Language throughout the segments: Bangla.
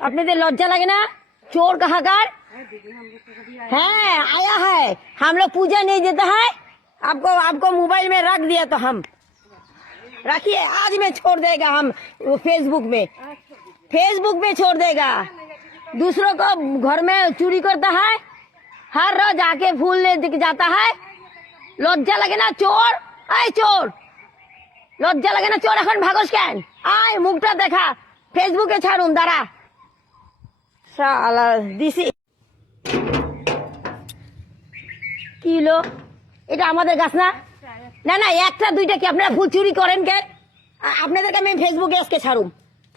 আপনাদের लज्जा लगे ना? चोर कहाकार है, आया है। हम लोग पूजा नहीं देता है, आपको आपको मोबाइल में रख दिया तो हम रखिए। आज में छोड़ देगा, हम फेसबुक में छोड़ देगा। दूसरों को घर में चोरी करता है, हर रोज आके फूल ले जाता है। लज्जा लगे ना चोर? आय चोर, लज्जा लगे ना चोर? এখন ভাগস কেন? আয় মুখটা দেখা, ফেসবুকে ছাড়ুন, দাঁড়া শালা দিছি। কি হলো? এটা আমাদের গাছ না? না না, একটা দুইটা কি আপনারা ফুল চুরি করেন কেন? আপনাদেরকে আমি ফেসবুকে আজকে ছাড়ুম।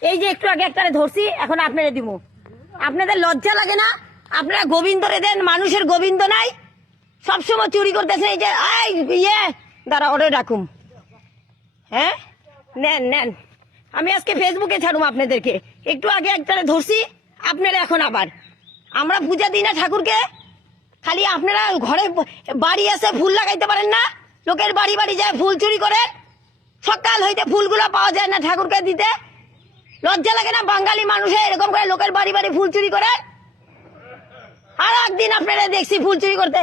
এই যে একটু আগে একটারে ধরছি, এখন আপনারে দিব। আপনাদের লজ্জা লাগে না? আপনারা গোবিন্দরে দেন, মানুষের গোবিন্দ নাই, সবসময় চুরি করতেছে। এই যে ইয়ে দাঁড়া, ওরে ডাকুম। হ্যাঁ নেন নেন, আমি আজকে ফেসবুকে ছাড়ুম আপনাদেরকে। একটু আগে একটারে ধরছি, আপনারা এখন আবার। আমরা পূজা দিই না ঠাকুরকে, খালি আপনারা ঘরে বাড়ি এসে ফুল লাগাইতে পারেন না? লোকের বাড়ি বাড়ি যায় ফুল চুরি করে, সকাল হইতে ফুলগুলো পাওয়া যায় না ঠাকুরকে দিতে। লজ্জা লাগে না? বাঙালি মানুষে এরকম করে লোকের বাড়ি বাড়ি ফুল চুরি করে। আর একদিন আপনারা দেখছি ফুল চুরি করতে,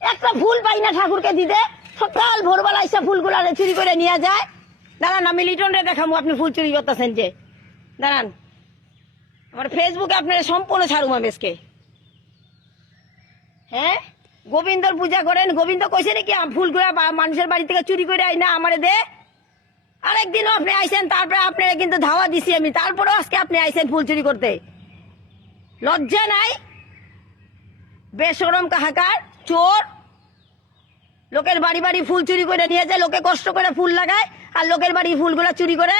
একটা ফুল পাই না ঠাকুরকে দিতে, সকাল ভোরবেলা এসে ফুলগুলো চুরি করে নিয়ে যায়। দাঁড়ান, আমি লিটনরে দেখাবো আপনি ফুল চুরি করতেছেন যে। দাঁড়ান, আমার ফেসবুকে আপনারা সম্পূর্ণ ছাড়ুম আমি আজকে। হ্যাঁ, গোবিন্দর পূজা করেন, গোবিন্দ কইছে নাকি ফুলগুলা মানুষের বাড়ি থেকে চুরি করে আই না আমারে দে? আরেকদিনও আপনি আইসেন, তারপরে আপনারা কিন্তু ধাওয়া দিছি আমি, তারপরেও আজকে আপনি আইসেন ফুল চুরি করতে। লজ্জা নাই? বেশরম কাহাকার চোর, লোকের বাড়ি বাড়ি ফুল চুরি করে নিয়ে যায়, লোকে কষ্ট করে ফুল লাগায় আর লোকের বাড়ি ফুলগুলা চুরি করে।